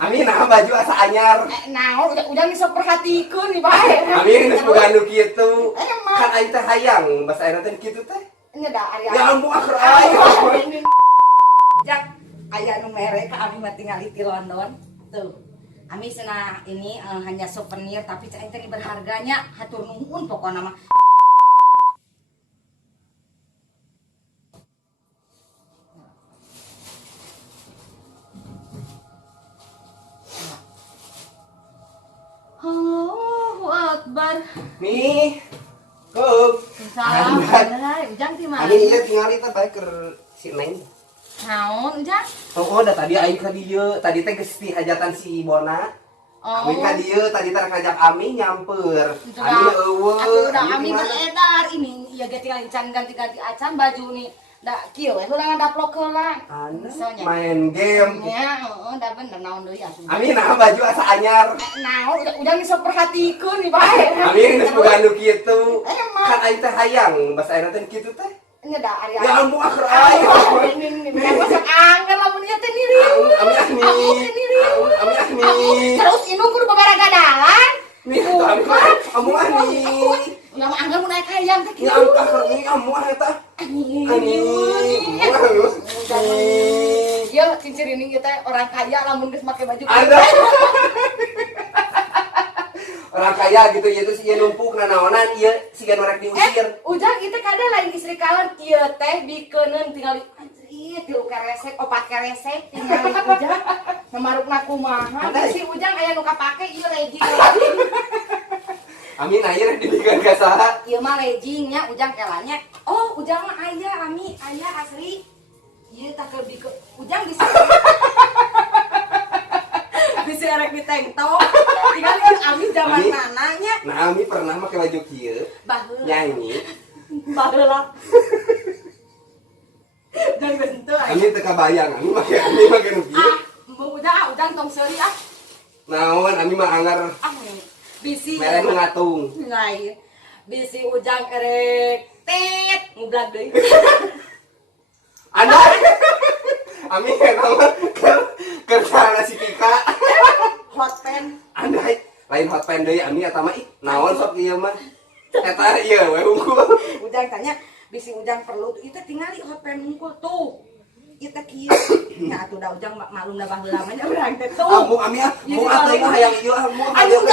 Amin nah baju asa anyar. Nah, udah bisa perhatikeun nih bae. Amin geus boga anu kitu. Kan aing teh hayang basa ayeuna teh kitu teh. Nya da aya. Ya ampun akhir aing. Jak aya nu mere ka ami mah tinggal di London. Tuh. Ami cenah ini hanya souvenir tapi cai teh berharganya hatur nuhun pokona mah. Allahu Akbar. Nih. Keup. Salam. Ujang ti mah. Amin ieu tingali teh bae keur si Neng. Naon Ujang? Oh, da tadi aing ka dieu, tadi teh geus hajatan si Bona. Oh. Amin ka dieu, tadi teh ngajak Ami nyamper. Ami eueuh. Atuh udah Ami beredar ini ya tinggal ganti-ganti acan baju nih. Da kieu we heula ngadaplok heula. Anu main game. Ya, heeh, da bener naon deui atuh. Amin nah baju asa anyar. Nah, udah bisa perhatikeun nih bae. Amin geus boga anu kitu. Kan aing teh hayang basa ayeuna teh kitu teh. Nya da aya. Ya ampun akhir aing. Ini masak anggar lamun ieu teh niriu. Ami ahni. Terus indung kudu begaragadalan. Nih tuh amu ahni. Ulah mah anggar mun naik hayam teh kitu. Ya ampun akhir ini amu eta. Ani. Iya, cincin ini kita orang kaya lamun geus make baju. Ada. Orang kaya gitu ya terus ieu numpuk nanaonan ieu siga norek diusir. Ujang itu kada lain istri kawan ieu teh bikeuneun tinggal anjrit 3 keresek 4 keresek tinggal Ujang memarukna kumaha si Ujang aya nu kapake ieu legging. Amin ayeuna dibikeun ka saha? Ieu mah leggingnya Ujang kelanya. Oh, Ujang mah aya Ami, aya asli. Ieu tah keur bikeun Ujang bisa bisa erek di tank top. Tinggal kan Ami zaman mananya. Nah, Ami pernah make baju kieu. Baheula. Nyanyi. Baheula. Dan bentuk aja. Ami teu kabayang, Ami make nu kieu. Udah tong seuri ah. Naon Ami mah anggar Bisi. mere ngatung. Nah, iya. Bisi Ujang erek tet ngublag deui. Anda. Ami eta mah kerja si Tika. Hot pen. Andai lain hot pen deui Ami eta mah ih naon sok ieu mah. Eta ieu we unggul. Ujang tanya, bisi Ujang perlu itu tinggali hot pen unggul tuh. Itu kieu. Nya atuh da Ujang maklum da baheula mah nya urang teh tuh. Amu Ami ah, mu atuh mah hayang ieu ah, mu hayang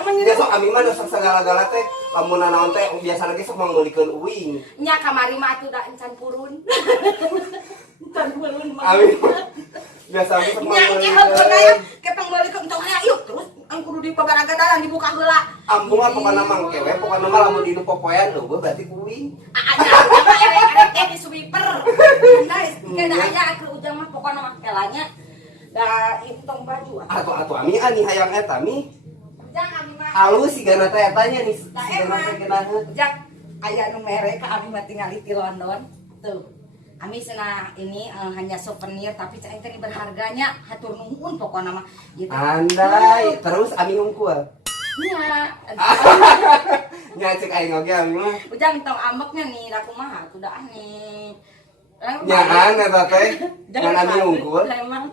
Ami. Besok Ami mah sok segala-gala teh lamun nanaon teh biasana ge sok manggulikeun uing. Nya kamari mah atuh da encan purun. Encan purun mah. Ami biasa sok Nya manggulikeun. Ketong balikeun tong aya yuk terus ang kudu dipagaragadalan dibuka heula. Ampun mah pokona mangke we, pokona mah lamun di popoean eueuh berarti kuing. Ada erek teh di sweeper. Nice. Kada aya ke Ujang mah pokona mah kelanya. Da itong baju. Atuh Ami ani hayang eta mi. Ujang Ami mah Halus sigana teh etanya nih, sigana teh kenaheuh. Ujang aya nu mere ka Ami mah tinggal di London. Tuh. Ami cenah ini hanya souvenir tapi cai teh berharganya hatur nuhun pokona mah gitu. Andai, terus Ami ngungkul. Nya. Nya cek aing oge Ami mah. Ujang tong ambeknya nih da kumaha kuda nih. Nya kan eta teh. Ngan Ami ngungkul. Emang.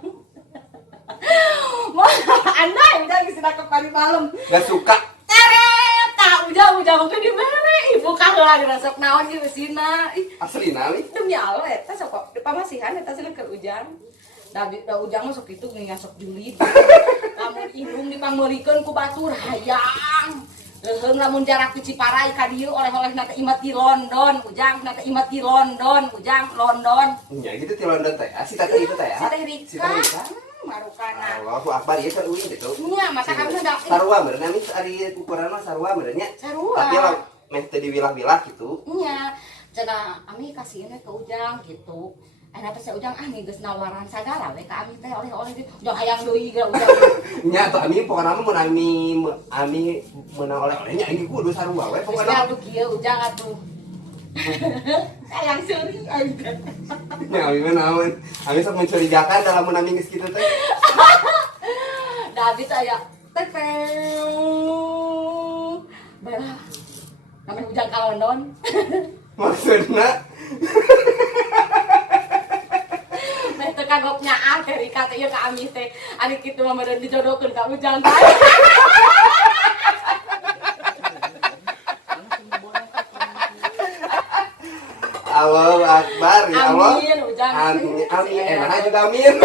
Wah, andai Ujang geus dak kepari malam. Gak suka. Tereta Ujang ke di mana? Ibu ka heula dirasep naon ieu meusina. Aslina mi. Demi Allah eta sok pamasihan eta cenah keur Ujang. Da Ujang mah sok kitu geus sok julid. Lamun indung dipangmeurikeun ku batur hayang. Leuheung lamun jarak di Ciparai ka dieu oleh-oleh na teh imat di London, Ujang na teh imat di London, Ujang London. Nya gitu ti London teh. Si teh itu teh ya. Si Teh Rika. Marukana. Allahu Akbar ieu kan uing gitu. Nya mata kami da Sarua beurna mi ari ukuran mah sarua beurna nya. Sarua. Tapi lah meh teu diwilah-wilah gitu. Nya cenah Ami kasihna ke Ujang gitu. Ana teh si Ujang nih geus nawaran sagala we ka Ami teh oleh-oleh gitu. Ujang hayang deui ge Ujang. Nya atuh Ami pokona mah mun Ami meunang oleh-olehnya ini kudu sarua we Pokoknya pokona. atuh kieu Ujang atuh. Sayang seuri aing teh. Ya Ami mah naon? Ami sok mencurigakan dalam mun Ami geus kitu teh. Da abis aya tepeng. Bela. Namanya Ujang ka London. Maksudna Meh teu kagok nyaah teh Rika teh ieu ka Ami teh. Ari kitu mah meureun dijodohkeun ka Ujang. Allahu Akbar ya Allah. Amin Ujang. Amin amin. Mana juga amin.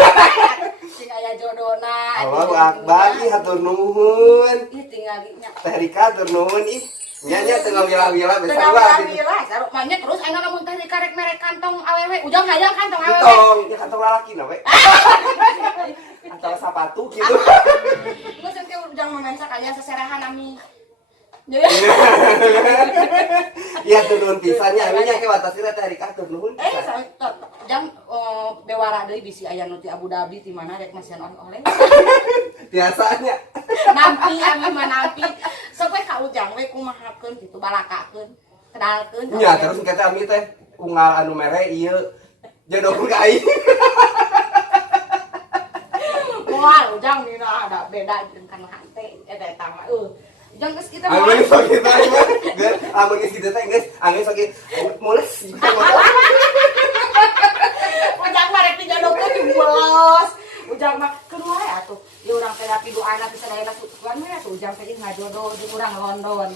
Sing aya jodona. Allahu Akbar ih hatur nuhun. Ih tingalinya. Teh Rika hatur nuhun ih. Nya tengah wila-wila besar Tengah lah. wila saruk manya terus ayeuna lamun teh Rika rek merek kantong awewe. Ujang hayang kantong awewe. Kantong, ya kantong lalaki na we. Kantong sepatu gitu. Geus engke Ujang memensak aya seserahan Ami. Iya tuh nuhun pisannya, aminnya ke watasina Teh Rika hatur nuhun. Jang bewara deui bisi aya nu ti Abu Dhabi ti mana rek masihan oleh-oleh. Biasanya. Nampi Ami mah nampi. Sok we ka Ujang we kumahakeun kitu balakakeun. Kenalkeun. Nya terus kata ami teh unggal anu mere ieu jodohkeun ka aing. Moal Ujang dina ada beda jeung kana hante eta mah Ujang geus kita Amun geus kitu teh geus amun geus kitu teh geus angin sok mules. Ujang mah rek dijodohkeun dimulos. Ujang mah keluar ya tuh. Ieu urang teh lapi doana bisa dayana kutuan mah tuh Ujang teh ngajodoh jeung urang London.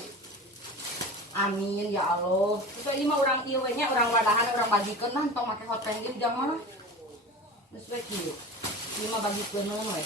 Amin ya Allah. Terus ieu mah urang ieu we nya urang wadahan urang bagikeun nah tong make hoteng ieu Ujang mah. Geus we kieu. Ieu mah bagikeun we.